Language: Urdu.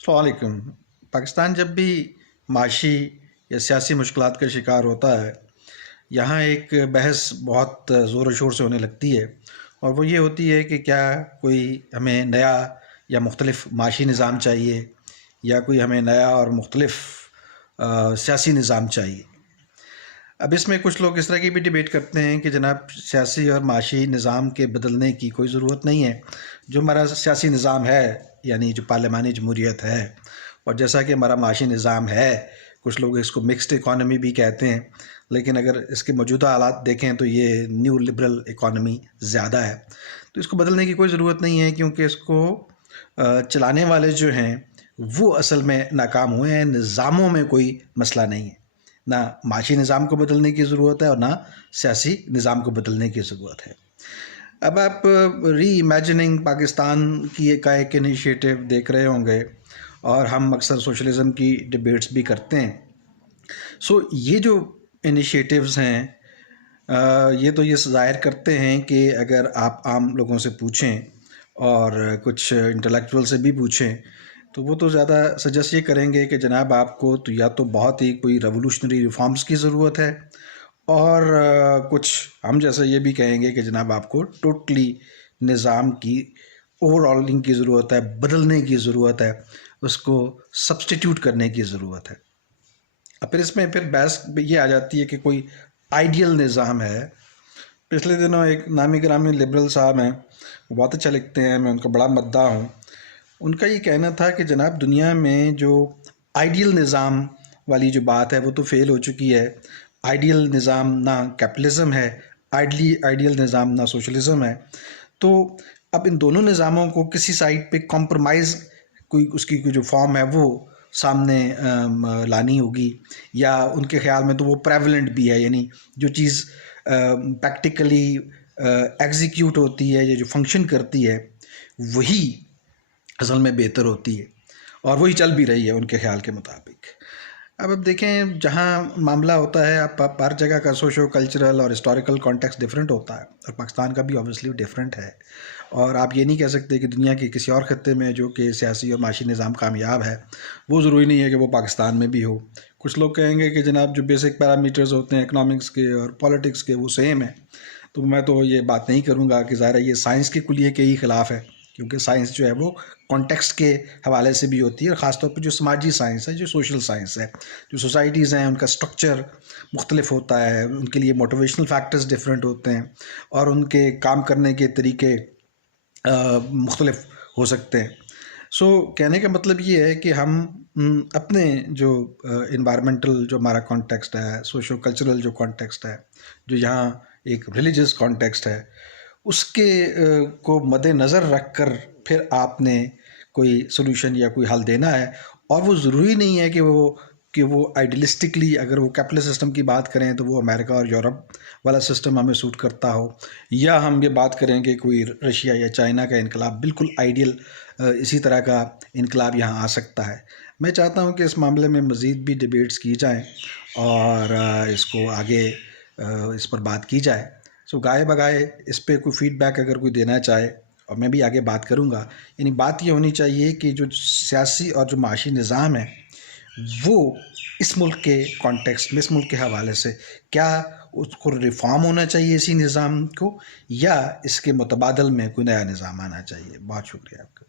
السلام علیکم۔ پاکستان جب بھی معاشی یا سیاسی مشکلات کا شکار ہوتا ہے، یہاں ایک بحث بہت زور و شور سے ہونے لگتی ہے، اور وہ یہ ہوتی ہے کہ کیا کوئی ہمیں نیا یا مختلف معاشی نظام چاہیے، یا کوئی ہمیں نیا اور مختلف سیاسی نظام چاہیے۔ اب اس میں کچھ لوگ اس طرح کی بھی ڈیبیٹ کرتے ہیں کہ جناب سیاسی اور معاشی نظام کے بدلنے کی کوئی ضرورت نہیں ہے، جو ہمارا سیاسی نظام ہے، یعنی جو پارلیمانی جمہوریت ہے، اور جیسا کہ ہمارا معاشی نظام ہے، کچھ لوگ اس کو مکسڈ اکانومی بھی کہتے ہیں، لیکن اگر اس کے موجودہ حالات دیکھیں تو یہ نیو لبرل اکانومی زیادہ ہے، تو اس کو بدلنے کی کوئی ضرورت نہیں ہے، کیونکہ اس کو چلانے والے جو ہیں وہ اصل میں ناکام ہوئے ہیں۔ نظاموں میں کوئی مسئلہ نہیں ہے، نہ معاشی نظام کو بدلنے کی ضرورت ہے اور نہ سیاسی نظام کو بدلنے کی ضرورت ہے۔ اب آپ ری امیجننگ پاکستان کی ایک انیشیٹو دیکھ رہے ہوں گے، اور ہم اکثر سوشلزم کی ڈبیٹس بھی کرتے ہیں۔ یہ جو انیشیٹوز ہیں، یہ تو یہ ظاہر کرتے ہیں کہ اگر آپ عام لوگوں سے پوچھیں اور کچھ انٹلیکچوئل سے بھی پوچھیں تو وہ تو زیادہ سجیسٹ یہ کریں گے کہ جناب آپ کو تو یا تو بہت ہی کوئی ریولوشنری ریفارمز کی ضرورت ہے، اور کچھ ہم جیسے یہ بھی کہیں گے کہ جناب آپ کو ٹوٹلی نظام کی اوور آلنگ کی ضرورت ہے، بدلنے کی ضرورت ہے، اس کو سبسٹیٹیوٹ کرنے کی ضرورت ہے۔ اب پھر اس میں بحث یہ آ جاتی ہے کہ کوئی آئیڈیل نظام ہے۔ پچھلے دنوں ایک نامی گرامی لبرل صاحب ہیں، وہ بہت اچھا لکھتے ہیں، میں ان کا بڑا مداح ہوں۔ ان کا یہ کہنا تھا کہ جناب دنیا میں جو آئیڈیل نظام والی جو بات ہے وہ تو فیل ہو چکی ہے۔ آئیڈیل نظام نہ کیپٹلزم ہے، آئیڈیل نظام نہ سوشلزم ہے۔ تو اب ان دونوں نظاموں کو کسی سائڈ پہ کمپرومائز، کوئی اس کی کوئی جو فارم ہے وہ سامنے لانی ہوگی، یا ان کے خیال میں تو وہ پریولنٹ بھی ہے، یعنی جو چیز پریکٹیکلی ایگزیکیوٹ ہوتی ہے یا جو فنکشن کرتی ہے وہی اصل میں بہتر ہوتی ہے، اور وہی چل بھی رہی ہے ان کے خیال کے مطابق۔ اب دیکھیں، جہاں معاملہ ہوتا ہے، آپ ہر جگہ کا سوشو کلچرل اور ہسٹوریکل کانٹیکسٹ ڈیفرنٹ ہوتا ہے، اور پاکستان کا بھی آبویسلی ڈیفرنٹ ہے، اور آپ یہ نہیں کہہ سکتے کہ دنیا کے کسی اور خطے میں جو کہ سیاسی اور معاشی نظام کامیاب ہے وہ ضروری نہیں ہے کہ وہ پاکستان میں بھی ہو۔ کچھ لوگ کہیں گے کہ جناب جو بیسک پیرامیٹرز ہوتے ہیں اکنامکس کے اور پالیٹکس کے وہ سیم ہیں، تو میں تو یہ بات نہیں کروں گا کہ ظاہر ہے یہ سائنس کے کلیے کے ہی خلاف ہے، کیونکہ سائنس جو ہے وہ کانٹیکسٹ کے حوالے سے بھی ہوتی ہے، اور خاص طور پہ جو سماجی سائنس ہے، جو سوشل سائنس ہے، جو سوسائٹیز ہیں ان کا سٹرکچر مختلف ہوتا ہے، ان کے لیے موٹیویشنل فیکٹرز ڈفرینٹ ہوتے ہیں، اور ان کے کام کرنے کے طریقے مختلف ہو سکتے ہیں۔ کہنے کا مطلب یہ ہے کہ ہم اپنے جو انوائرمنٹل جو ہمارا کانٹیکسٹ ہے، سوشو کلچرل جو کانٹیکسٹ ہے، جو یہاں ایک ریلیجس کانٹیکسٹ ہے، اس کے کو مد نظر رکھ کر پھر آپ نے کوئی سولوشن یا کوئی حل دینا ہے، اور وہ ضروری نہیں ہے کہ وہ آئیڈیلسٹکلی، اگر وہ کیپٹلسٹ سسٹم کی بات کریں تو وہ امریکہ اور یورپ والا سسٹم ہمیں سوٹ کرتا ہو، یا ہم یہ بات کریں کہ کوئی رشیا یا چائنا کا انقلاب بالکل آئیڈیل اسی طرح کا انقلاب یہاں آ سکتا ہے۔ میں چاہتا ہوں کہ اس معاملے میں مزید بھی ڈیبیٹس کی جائیں، اور اس کو آگے اس پر بات کی جائے۔ گائے بگائے اس پہ کوئی فیڈ بیک اگر کوئی دینا چاہے، اور میں بھی آگے بات کروں گا، یعنی بات یہ ہونی چاہیے کہ جو سیاسی اور جو معاشی نظام ہے وہ اس ملک کے کانٹیکسٹ میں، اس ملک کے حوالے سے کیا اس کو ریفارم ہونا چاہیے اسی نظام کو، یا اس کے متبادل میں کوئی نیا نظام آنا چاہیے۔ بہت شکریہ آپ کا۔